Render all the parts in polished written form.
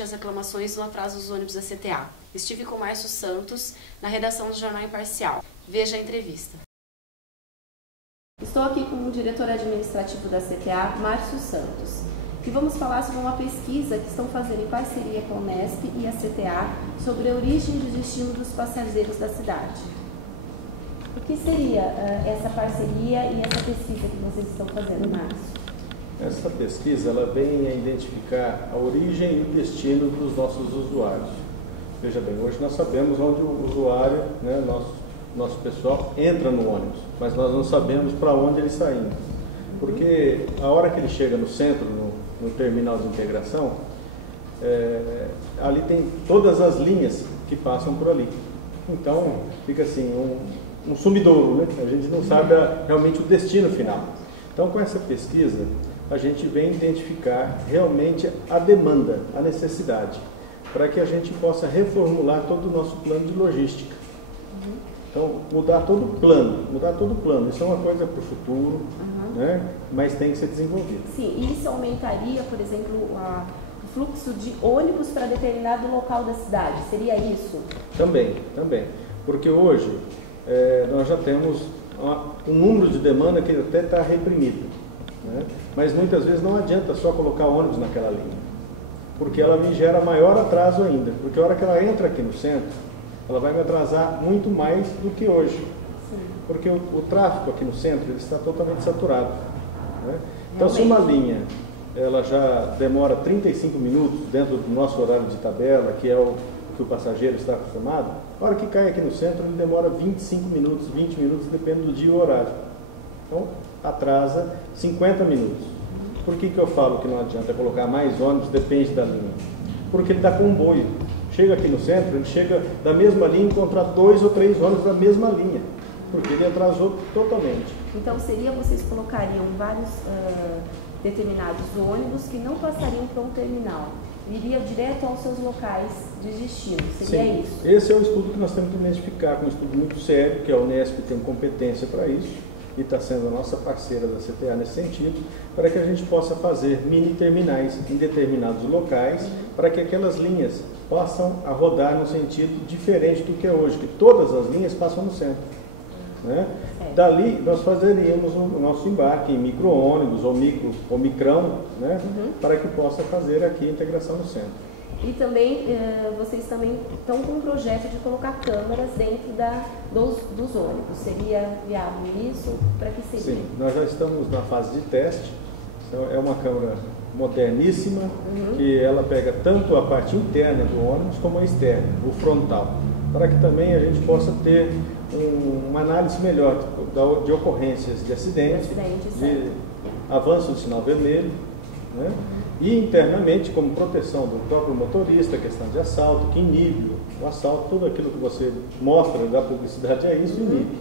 frente às reclamações no atraso dos ônibus da CTA. Estive com Márcio Santos, na redação do Jornal Imparcial. Veja a entrevista. Estou aqui com o diretor administrativo da CTA, Márcio Santos, e vamos falar sobre uma pesquisa que estão fazendo em parceria com a Unesp e a CTA sobre a origem e o destino dos passageiros da cidade. O que seria essa parceria e essa pesquisa que vocês estão fazendo, Márcio? Essa pesquisa ela vem a identificar a origem e o destino dos nossos usuários. Veja bem, hoje nós sabemos onde o usuário, né, nosso pessoal, entra no ônibus, mas nós não sabemos para onde ele está indo. Porque a hora que ele chega no centro, no terminal de integração, ali tem todas as linhas que passam por ali. Então, fica assim, um sumidouro, né? A gente não sabe realmente o destino final. Então, com essa pesquisa, a gente vem identificar realmente a demanda, a necessidade, para que a gente possa reformular todo o nosso plano de logística. Então, mudar todo o plano. Isso é uma coisa para o futuro, né? Mas tem que ser desenvolvido. Sim, e isso aumentaria, por exemplo, o fluxo de ônibus para determinado local da cidade, seria isso? Também. Porque hoje nós já temos um número de demanda que até está reprimido, né? Mas muitas vezes não adianta só colocar ônibus naquela linha, porque ela me gera maior atraso ainda, porque a hora que ela entra aqui no centro, ela vai me atrasar muito mais do que hoje. Sim. Porque o tráfego aqui no centro ele está totalmente saturado, né? Então, se uma linha ela já demora 35 minutos dentro do nosso horário de tabela, que é o que o passageiro está acostumado, a hora que cai aqui no centro ele demora 25 minutos, 20 minutos, depende do dia e horário. Então, atrasa 50 minutos. Por que eu falo que não adianta colocar mais ônibus, depende da linha? Porque ele dá comboio. Chega aqui no centro, ele chega da mesma linha e encontra 2 ou 3 ônibus da mesma linha, porque ele atrasou totalmente. Então, vocês colocariam vários determinados ônibus que não passariam para um terminal, iria direto aos seus locais de destino, seria Sim. isso? Esse é o estudo que nós temos que identificar, com um estudo muito sério, que a Unesp tem competência para isso, e está sendo a nossa parceira da CTA nesse sentido, para que a gente possa fazer mini terminais em determinados locais, para que aquelas linhas possam a rodar no sentido diferente do que é hoje, que todas as linhas passam no centro, né? Dali nós fazeríamos o nosso embarque em micro-ônibus ou micrão, né? Para que possa fazer aqui a integração no centro. E também, vocês também estão com um projeto de colocar câmeras dentro dos ônibus. Seria viável isso? Para que seria? Sim, nós já estamos na fase de teste. Então, é uma câmera moderníssima, que ela pega tanto a parte interna do ônibus como a externa, o frontal, para que também a gente possa ter uma análise melhor de ocorrências de acidentes, de avanço do sinal vermelho, né? E internamente, como proteção do próprio motorista, questão de assalto, que inibe o assalto, tudo aquilo que você mostra da publicidade é isso, inibe,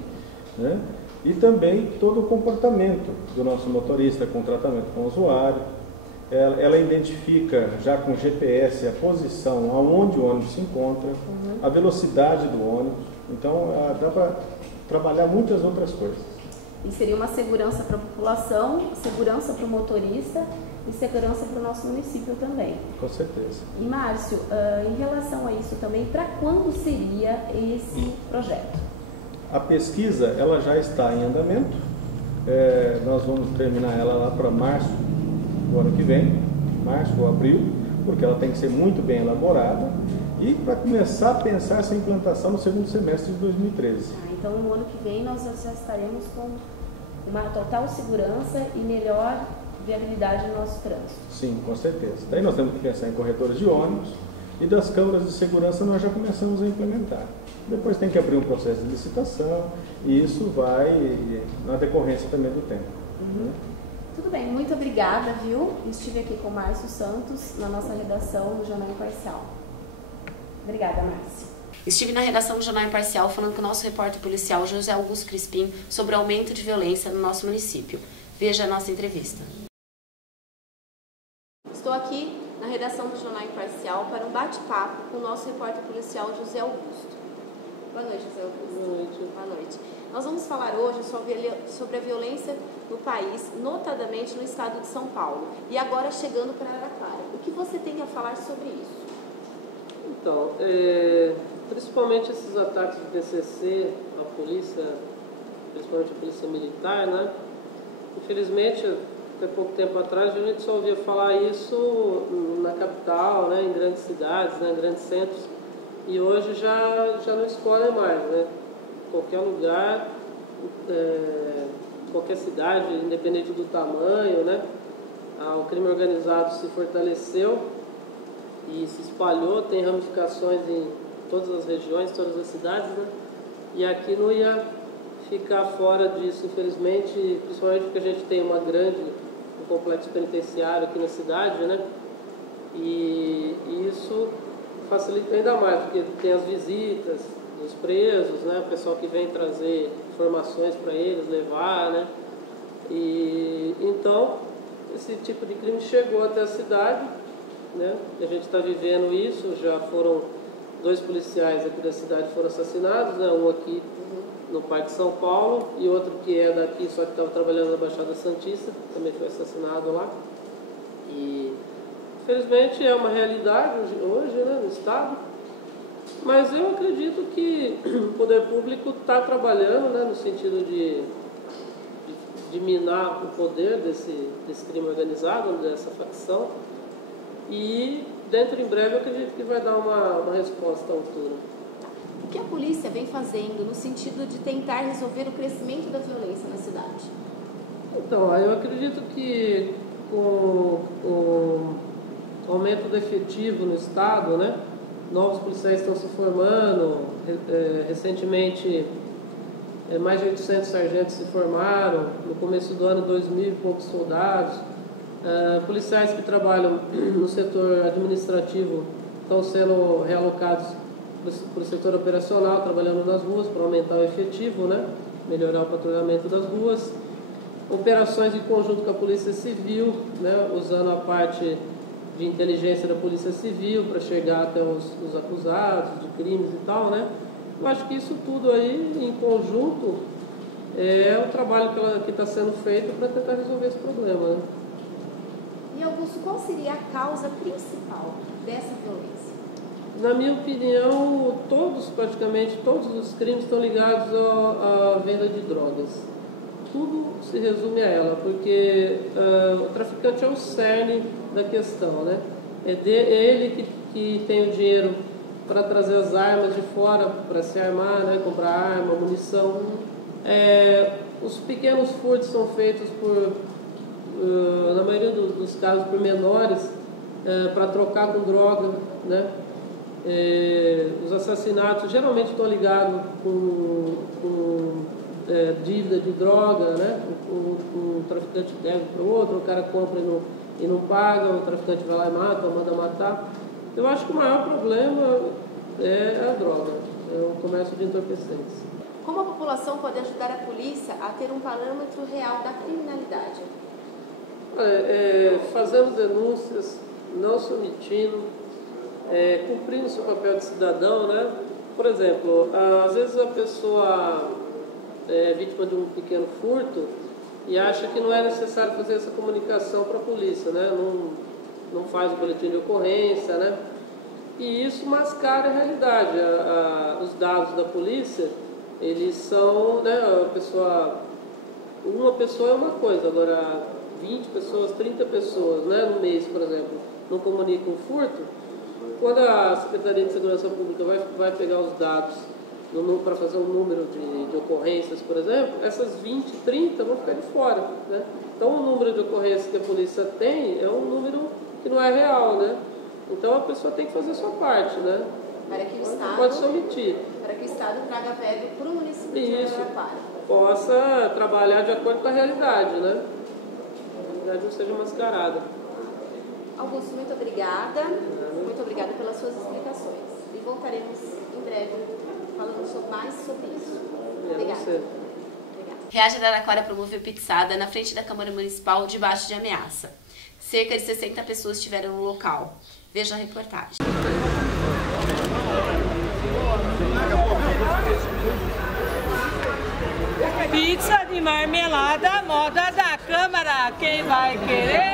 né? E também todo o comportamento do nosso motorista com tratamento com o usuário. Ela identifica já com GPS a posição aonde o ônibus se encontra, a velocidade do ônibus. Então dá para trabalhar muitas outras coisas. E seria uma segurança para a população, segurança para o motorista e segurança para o nosso município também. Com certeza. E Márcio, em relação a isso também, para quando seria esse projeto? A pesquisa ela já está em andamento. Nós vamos terminar ela lá para março do ano que vem, março ou abril, porque ela tem que ser muito bem elaborada e para começar a pensar essa implantação no segundo semestre de 2013. Então, no ano que vem, nós já estaremos com uma total segurança e melhor viabilidade no nosso trânsito. Sim, com certeza. Daí nós temos que pensar em corredores de ônibus e das câmeras de segurança nós já começamos a implementar. Depois tem que abrir um processo de licitação e isso vai na decorrência também do tempo. Tudo bem, muito obrigada, viu? Estive aqui com o Márcio Santos, na nossa redação do Jornal Imparcial. Obrigada, Márcio. Estive na redação do Jornal Imparcial falando com o nosso repórter policial José Augusto Crispim sobre o aumento de violência no nosso município. Veja a nossa entrevista. Estou aqui na redação do Jornal Imparcial para um bate-papo com o nosso repórter policial José Augusto. Boa noite, José Augusto. Boa noite. Boa noite. Nós vamos falar hoje sobre a violência no país, notadamente no estado de São Paulo, e agora chegando para Araraquara. O que você tem a falar sobre isso? Então, principalmente esses ataques do PCC, a polícia, principalmente a polícia militar, né? Infelizmente, até pouco tempo atrás, a gente só ouvia falar isso na capital, né? Em grandes cidades, né? Em grandes centros, e hoje já não escolhem mais, né? Qualquer lugar, qualquer cidade, independente do tamanho, né? O crime organizado se fortaleceu e se espalhou, tem ramificações em todas as regiões, todas as cidades, né? E aqui não ia ficar fora disso, infelizmente, principalmente porque a gente tem um complexo penitenciário aqui na cidade, né? E isso facilita ainda mais, porque tem as visitas dos presos, né? O pessoal que vem trazer informações para eles, levar, né? E então esse tipo de crime chegou até a cidade, né? A gente está vivendo isso, já foram 2 policiais aqui da cidade foram assassinados, né? Um aqui no Parque São Paulo e outro que é daqui, só que estava trabalhando na Baixada Santista, também foi assassinado lá. E infelizmente é uma realidade hoje, né, no estado, mas eu acredito que o poder público está trabalhando, né, no sentido de minar o poder desse crime organizado, dessa facção, e dentro em breve eu acredito que vai dar uma resposta à altura. O que a polícia vem fazendo no sentido de tentar resolver o crescimento da violência na cidade? Então, eu acredito que com o aumento do efetivo no estado, né, novos policiais estão se formando, recentemente mais de 800 sargentos se formaram, no começo do ano 2.000 e poucos soldados, policiais que trabalham no setor administrativo estão sendo realocados para o setor operacional, trabalhando nas ruas para aumentar o efetivo, né? Melhorar o patrulhamento das ruas. Operações em conjunto com a Polícia Civil, né? Usando a parte de inteligência da Polícia Civil para chegar até os acusados de crimes e tal, né? Eu acho que isso tudo aí, em conjunto, é o trabalho que está sendo feito para tentar resolver esse problema, né? E, Augusto, qual seria a causa principal dessa violência? Na minha opinião, praticamente todos os crimes estão ligados à venda de drogas. Tudo se resume a ela, porque o traficante é o cerne da questão, né? É ele que tem o dinheiro para trazer as armas de fora, para se armar, né? Comprar arma, munição. Os pequenos furtos são feitos na maioria dos casos, por menores, para trocar com droga, né? Os assassinatos geralmente estão ligados com dívida de droga, né? Um traficante deve para o outro, o cara compra e não paga, o traficante vai lá e mata, ou manda matar. Eu acho que o maior problema é a droga, é o comércio de entorpecentes. Como a população pode ajudar a polícia a ter um parâmetro real da criminalidade? Fazendo denúncias, não se omitindo, cumprindo o seu papel de cidadão, né? Por exemplo, às vezes a pessoa é vítima de um pequeno furto e acha que não é necessário fazer essa comunicação para a polícia, né? Não faz o boletim de ocorrência, né? E isso mascara a realidade. Os dados da polícia, eles são, né? Uma pessoa é uma coisa, agora 20 pessoas, 30 pessoas, né? No mês, por exemplo, não comunicam o furto. Quando a Secretaria de Segurança Pública vai pegar os dados para fazer um número de ocorrências, por exemplo, essas 20, 30 vão ficar de fora, né? Então, o número de ocorrências que a polícia tem é um número que não é real, né? Então, a pessoa tem que fazer a sua parte, né? Para que o Estado, pode se omitir. Para que o Estado traga verba para o município de Araraquara. Possa trabalhar de acordo com a realidade, né? A realidade não seja mascarada. Augusto, muito obrigada. Muito obrigada pelas suas explicações. E voltaremos em breve falando mais sobre isso. Obrigada. Reage Araraquara promove pizzada na frente da Câmara Municipal debaixo de ameaça. Cerca de 60 pessoas estiveram no local. Veja a reportagem. Pizza de marmelada, moda da Câmara. Quem vai querer?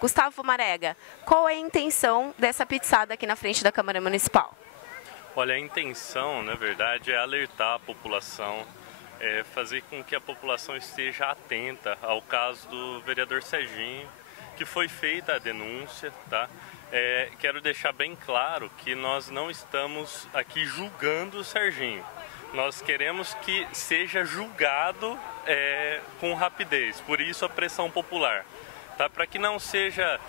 Gustavo Marega, qual é a intenção dessa pizzada aqui na frente da Câmara Municipal? Olha, a intenção, na verdade, é alertar a população, fazer com que a população esteja atenta ao caso do vereador Serginho, que foi feita a denúncia, tá? Quero deixar bem claro que nós não estamos aqui julgando o Serginho. Nós queremos que seja julgado com rapidez, por isso a pressão popular, tá? Para que não seja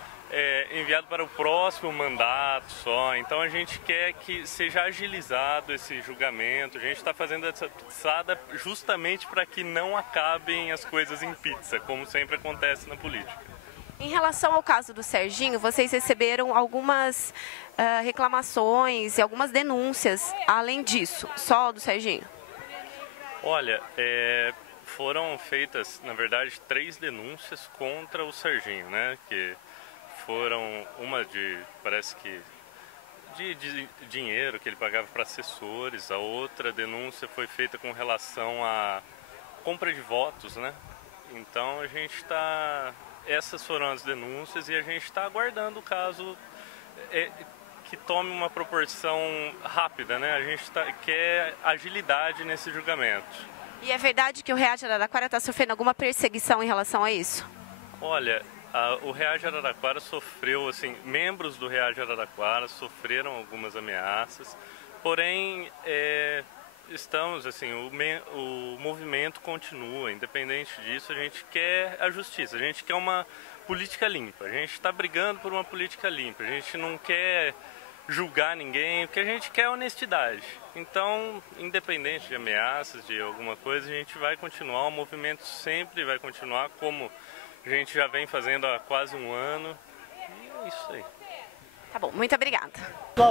enviado para o próximo mandato só. Então a gente quer que seja agilizado esse julgamento. A gente está fazendo essa pizzada justamente para que não acabem as coisas em pizza, como sempre acontece na política. Em relação ao caso do Serginho, vocês receberam algumas reclamações e algumas denúncias, além disso, só do Serginho? Olha, foram feitas, na verdade, 3 denúncias contra o Serginho, né? Que foram uma parece que, de dinheiro que ele pagava para assessores, a outra denúncia foi feita com relação à compra de votos, né? Então a gente está... Essas foram as denúncias e a gente está aguardando o caso que tome uma proporção rápida, né? A gente quer agilidade nesse julgamento. E é verdade que o Reage Araraquara está sofrendo alguma perseguição em relação a isso? Olha, o Reage Araraquara sofreu, assim, membros do Reage Araraquara sofreram algumas ameaças, porém... Estamos, assim, o movimento continua, independente disso, a gente quer a justiça, a gente quer uma política limpa, a gente está brigando por uma política limpa, a gente não quer julgar ninguém, o que a gente quer é honestidade. Então, independente de ameaças, de alguma coisa, a gente vai continuar, o movimento sempre vai continuar, como a gente já vem fazendo há quase um ano, e é isso aí. Tá bom, muito obrigada. Que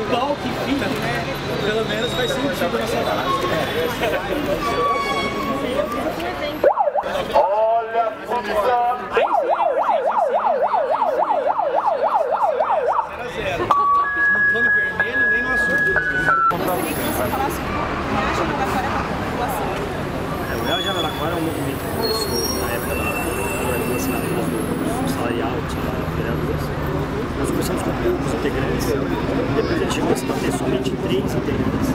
bom que fica, né? Pelo menos faz sentido na cidade. Olha a comissão! Aí sim é urgência. 0-0. No plano vermelho, nem no azul. Gostaria que você falasse um pouco do Reage Araraquara para a população. O Reage Araraquara é um movimento que começou na época da assinatura do salarial, dos vereadores. Nós começamos com poucos integrantes, depois a gente chegou a ter somente 3 integrantes,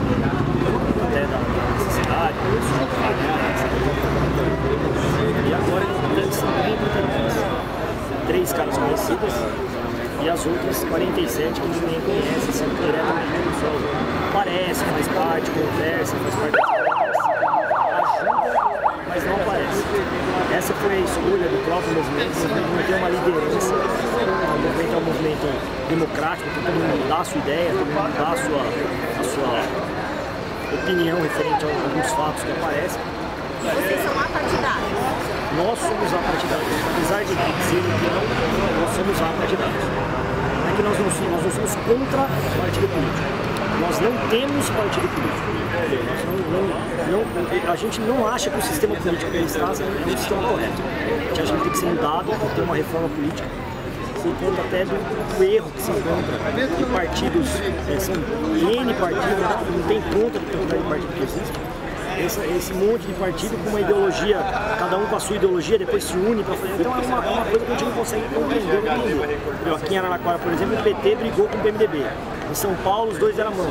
até da necessidade, e agora são 30 integrantes, 3 caras conhecidas e as outras 47 que ninguém conhece, assim, diretamente, só aparece, faz parte, conversa, faz parte das conversas, ajuda, mas não aparece. Essa foi a escolha do próprio movimento. O movimento tem uma liderança, o movimento é um movimento democrático, todo mundo dá a sua ideia, todo mundo dá a sua opinião referente a alguns fatos que aparecem. Vocês são apartidários? Nós somos apartidários, apesar de dizerem que não, nós somos apartidários. Não é que nós não somos contra o partido político, nós não temos partido político. A gente não acha que o sistema político que eles trazem é um sistema correto. A gente acha que tem que ser mudado, ter uma reforma política, por conta até do erro que se encontra de partidos, são N partidos, não tem conta do quantidade de partido que existe. Esse monte de partido com uma ideologia, cada um com a sua ideologia, depois se une para fazer. Então é uma coisa que a gente não consegue compreender. Aqui em Araraquara, por exemplo, o PT brigou com o PMDB. Em São Paulo, os dois eram mão.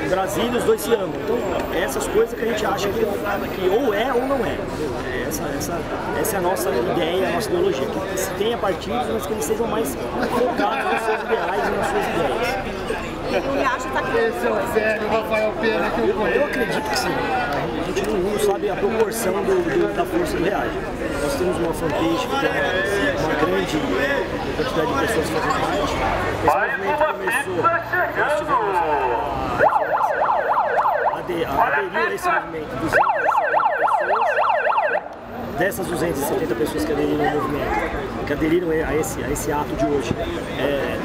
Em Brasília, os dois se amam. Então, essas coisas que a gente acha que ou é ou não é. Essa é a nossa ideia, a nossa ideologia. Que se tenha partidos, mas que eles sejam mais focados nos seus ideais e nas suas ideias. O Reage está aqui. Esse é o velho Rafael Pena que eu conheço. Eu acredito que sim. A gente não sabe a proporção da força do Reage. Nós temos uma fanpage que tem uma grande quantidade de pessoas fazendo parte. Esse movimento começou, nós tivemos aderiu a esse movimento 270 pessoas. Dessas 270 pessoas que aderiram ao movimento, que aderiram a esse ato de hoje,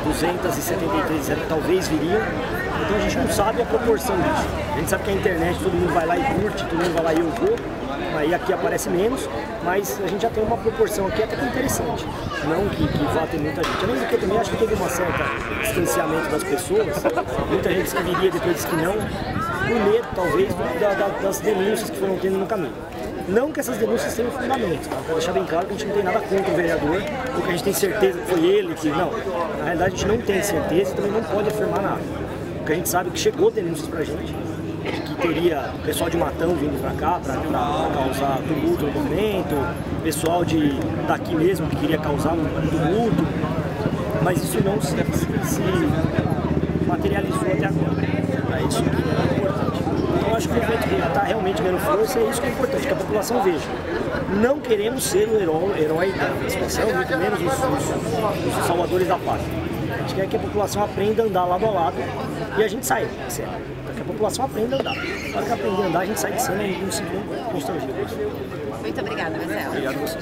273 talvez viriam. Então a gente não sabe a proporção disso. A gente sabe que a internet, todo mundo vai lá e curte, todo mundo vai lá e eu vou, Aí aqui aparece menos, mas a gente já tem uma proporção aqui até que interessante. Não que vá ter muita gente. Além do que eu também acho que teve um certo distanciamento das pessoas. Muita gente que viria, depois disse que não, por medo talvez das denúncias que foram tendo no caminho. Não que essas denúncias tenham fundamento, tá? Para deixar bem claro que a gente não tem nada contra o vereador, ou que a gente tem certeza que foi ele, que não. Na realidade a gente não tem certeza e também não pode afirmar nada. Porque a gente sabe que chegou denúncias pra gente, que teria pessoal de Matão vindo pra cá para causar tumulto no momento, pessoal daqui mesmo que queria causar um tumulto, mas isso não se materializou até agora. É isso que é importante. Então eu acho que o evento está realmente ganhando força e é isso que é importante, que a população veja. Não queremos ser o herói da situação, muito menos os salvadores da pátria. A gente quer que a população aprenda a andar lado a lado e a gente sai de cena. Que a população aprenda a andar. Na hora que aprender a andar, a gente sai de cena e não se constrange. Muito obrigada, Marcelo. Obrigado a você.